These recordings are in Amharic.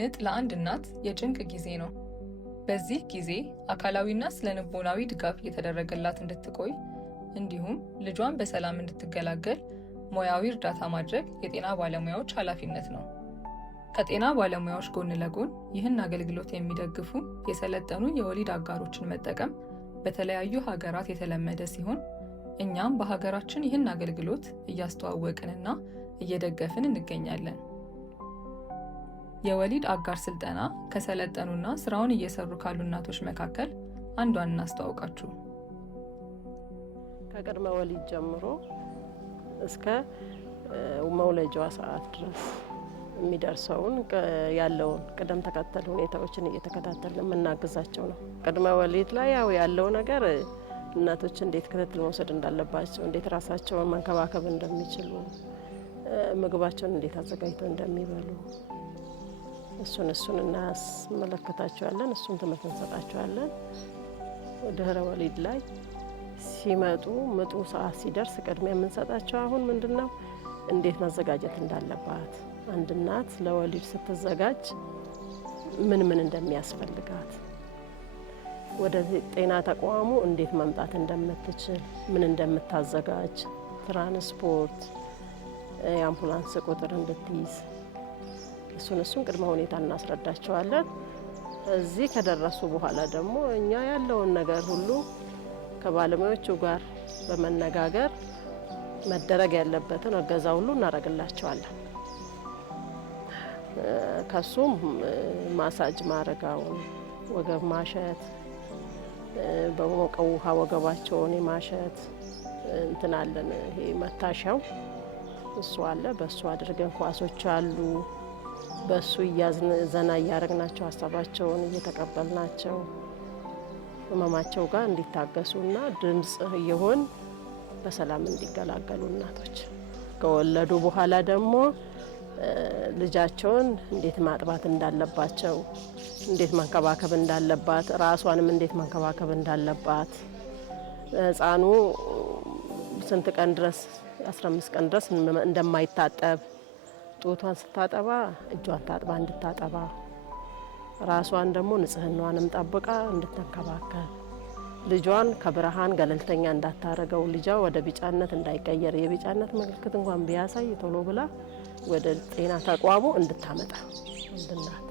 ምጥ ለአንድ እናት የጭንቅ ጊዜ ነው። በዚህ ጊዜ አካላዊና ስነልቦናዊ ድጋፍ እየተደረገላት እንድትቆይ እንዲሁም ልጇን በሰላም እንድትገላገል ሙያዊ እርዳታ ማድረግ የጤና ባለሙያዎች ኃላፊነት ነው። ከጤና ባለሙያዎች ጎን ለጎን ይህን አገልግሎት የሚደግፉ የሰለጠኑ የወሊድ አጋሮችን መጠቀም በተለያዩ ሀገራት የተለመደ ሲሆን እኛም በሀገራችን ይህን አገልግሎት እያስተዋወቅንና እየደገፍን እንገኛለን። የወሊድ አጋር ስልጠና ከሰለጠኑና ስራውን እየሰሩ ካሉ እናቶች መካከል አንዷን እናስተዋውቃችሁ። ከቅድመ ወሊድ ጀምሮ እስከ መውለጃዋ ሰዓት ድረስ የሚደርሰውን ያለውን ቅደም ተከተል ሁኔታዎችን እየተከታተልን የምናግዛቸው ነው። ቅድመ ወሊድ ላይ ያለው ነገር እናቶች እንዴት ክትትል መውሰድ እንዳለባቸው፣ እንዴት ራሳቸውን መንከባከብ እንደሚችሉ፣ ምግባቸውን እንዴት አዘጋጅተው እንደሚበሉ እሱን እናስመለከታቸዋለን። እሱን ትምህርት እንሰጣቸዋለን። ድህረ ወሊድ ላይ ሲመጡ ምጡ ሰዓት ሲደርስ ቅድሚያ የምንሰጣቸው አሁን ምንድነው እንዴት መዘጋጀት እንዳለባት፣ አንድ እናት ለወሊድ ስትዘጋጅ ምን እንደሚያስፈልጋት፣ ወደ ጤና ተቋሙ እንዴት መምጣት እንደምትችል፣ ምን እንደምታዘጋጅ፣ ትራንስፖርት፣ የአምቡላንስ ቁጥር እንድትይዝ እሱን ቅድመ ሁኔታ እናስረዳቸዋለን። እዚህ ከደረሱ በኋላ ደግሞ እኛ ያለውን ነገር ሁሉ ከባለሙያዎቹ ጋር በመነጋገር መደረግ ያለበትን እገዛ ሁሉ እናደርግላቸዋለን። ከሱም ማሳጅ ማረጋውን፣ ወገብ ማሸት፣ በሞቀ ውሃ ወገባቸውን የማሸት እንትናለን። ይሄ መታሻው እሱ አለ። በሱ አድርገን ኳሶች አሉ። በሱ ዘና እያረግናቸው ሀሳባቸውን እየተቀበልናቸው ህመማቸው ጋር እንዲታገሱና ድምጽ እየሆን በሰላም እንዲገላገሉ እናቶች ከወለዱ በኋላ ደግሞ ልጃቸውን እንዴት ማጥባት እንዳለባቸው፣ እንዴት መንከባከብ እንዳለባት፣ ራሷንም እንዴት መንከባከብ እንዳለባት፣ ህፃኑ ስንት ቀን ድረስ 15 ቀን ድረስ እንደማይታጠብ፣ ጡቷን ስታጠባ እጇን ታጥባ እንድታጠባ፣ ራሷን ደግሞ ንጽህናዋንም ጠብቃ እንድትንከባከብ፣ ልጇን ከብርሃን ገለልተኛ እንዳታረገው፣ ልጇ ወደ ቢጫነት እንዳይቀየር፣ የቢጫነት ምልክት እንኳን ቢያሳይ ቶሎ ብላ ወደ ጤና ተቋሙ እንድታመጣ እንድናት፣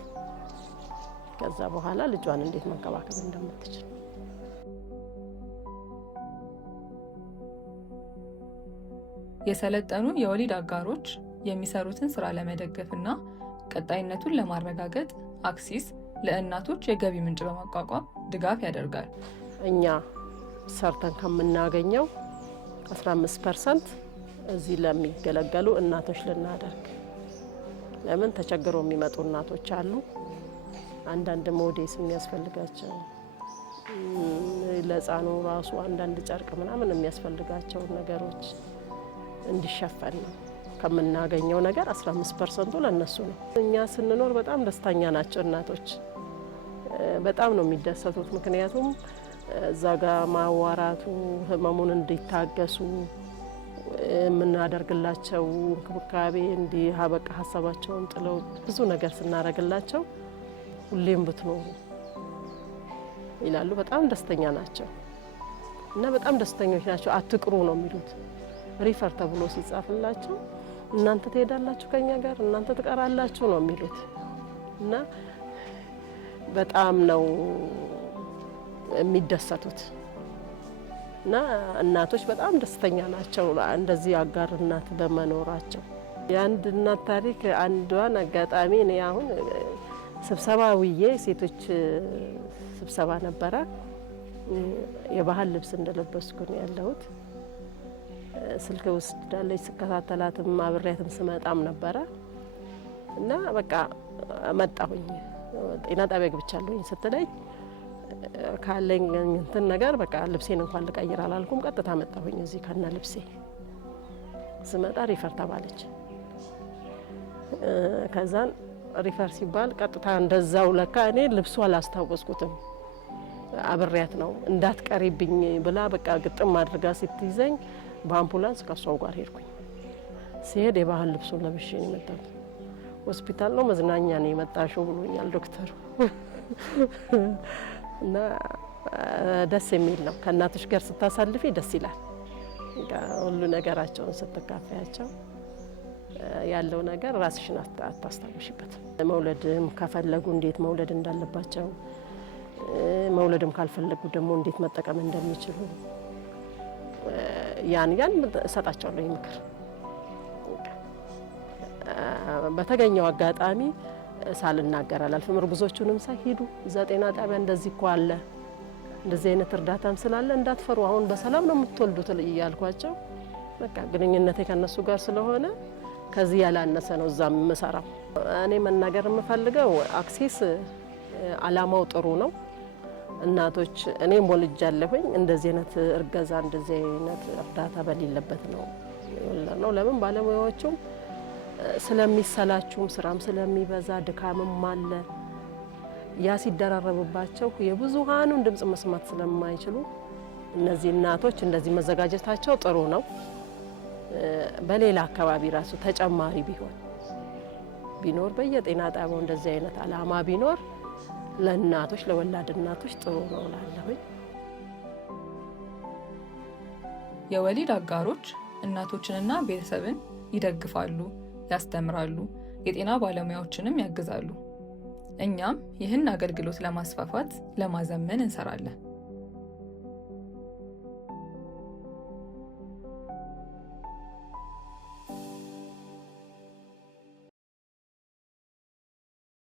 ከዛ በኋላ ልጇን እንዴት መንከባከብ እንደምትችል የሰለጠኑ የወሊድ አጋሮች የሚሰሩትን ስራ ለመደገፍና ቀጣይነቱን ለማረጋገጥ አክሲስ ለእናቶች የገቢ ምንጭ በማቋቋም ድጋፍ ያደርጋል። እኛ ሰርተን ከምናገኘው 15% እዚህ ለሚገለገሉ እናቶች ልናደርግ። ለምን ተቸግረው የሚመጡ እናቶች አሉ። አንዳንድ ሞዴስ የሚያስፈልጋቸው፣ ለህፃኑ ራሱ አንዳንድ ጨርቅ ምናምን የሚያስፈልጋቸው ነገሮች እንዲሸፈን ነው ከምናገኘው ነገር 15% ለነሱ ነው። እኛ ስንኖር በጣም ደስተኛ ናቸው እናቶች። በጣም ነው የሚደሰቱት። ምክንያቱም እዛ ጋር ማዋራቱ ህመሙን እንዲታገሱ የምናደርግላቸው እንክብካቤ እንዲህ በቃ ሀሳባቸውን ጥለው ብዙ ነገር ስናደርግላቸው ሁሌም ብትኖሩ ይላሉ። በጣም ደስተኛ ናቸው እና በጣም ደስተኞች ናቸው። አትቅሩ ነው የሚሉት። ሪፈር ተብሎ ሲጻፍላቸው እናንተ ትሄዳላችሁ ከኛ ጋር፣ እናንተ ትቀራላችሁ ነው የሚሉት እና በጣም ነው የሚደሰቱት እና እናቶች በጣም ደስተኛ ናቸው እንደዚህ አጋር እናት በመኖራቸው። የአንድ እናት ታሪክ አንዷን አጋጣሚ እኔ አሁን ስብሰባ ውዬ ሴቶች ስብሰባ ነበረ። የባህል ልብስ እንደለበስኩ ነው ያለሁት። ስልክ ውስጥ ዳለች ስከታተላትም አብሬያትም ስመጣም ነበረ እና በቃ መጣሁኝ። ጤና ጣቢያ ገብቻለሁኝ ስትለኝ ካለኝ እንትን ነገር በቃ ልብሴን እንኳን ልቀይር አላልኩም። ቀጥታ መጣሁኝ እዚህ ከነ ልብሴ። ስመጣ ሪፈር ተባለች። ከዛን ሪፈር ሲባል ቀጥታ እንደዛው ለካ እኔ ልብሱ አላስታወስኩትም። አብሬያት ነው እንዳትቀሪብኝ ብላ በቃ ግጥም አድርጋ ስትይዘኝ በአምቡላንስ ከሷው ጋር ሄድኩኝ። ሲሄድ የባህል ልብሱን ለብሼ ነው የመጣሁት። ሆስፒታል ነው መዝናኛ ነው የመጣሽው ብሎኛል ዶክተሩ። እና ደስ የሚል ነው። ከእናቶች ጋር ስታሳልፊ ደስ ይላል። ሁሉ ነገራቸውን ስትካፈያቸው ያለው ነገር ራስሽን አታስታውሽበት። መውለድም ከፈለጉ እንዴት መውለድ እንዳለባቸው፣ መውለድም ካልፈለጉ ደግሞ እንዴት መጠቀም እንደሚችሉ ያን እሰጣቸዋለሁ ምክር። በተገኘው አጋጣሚ ሳልናገር አላልፍም። እርጉዞቹንም ሳይሄዱ እዛ ጤና ጣቢያ እንደዚህ እኮ አለ፣ እንደዚህ አይነት እርዳታም ስላለ እንዳትፈሩ፣ አሁን በሰላም ነው የምትወልዱት እያልኳቸው በቃ ግንኙነቴ ከነሱ ጋር ስለሆነ ከዚህ ያላነሰ ነው እዛ የምሰራው። እኔ መናገር የምፈልገው አክሴስ አላማው ጥሩ ነው። እናቶች እኔም ወልጃለሁኝ፣ እንደዚህ አይነት እርገዛ እንደዚህ አይነት እርዳታ በሌለበት ነው ነው። ለምን ባለሙያዎቹም ስለሚሰላቹም ስራም ስለሚበዛ ድካምም አለ። ያ ሲደራረብባቸው የብዙሃኑን ድምጽ መስማት ስለማይችሉ እነዚህ እናቶች እንደዚህ መዘጋጀታቸው ጥሩ ነው። በሌላ አካባቢ ራሱ ተጨማሪ ቢኖር በየጤና ጣቢያው እንደዚህ አይነት አላማ ቢኖር ለእናቶች ለወላድ እናቶች ጥሩ ነው እላለሁኝ። የወሊድ አጋሮች እናቶችንና ቤተሰብን ይደግፋሉ፣ ያስተምራሉ፣ የጤና ባለሙያዎችንም ያግዛሉ። እኛም ይህን አገልግሎት ለማስፋፋት ለማዘመን እንሰራለን።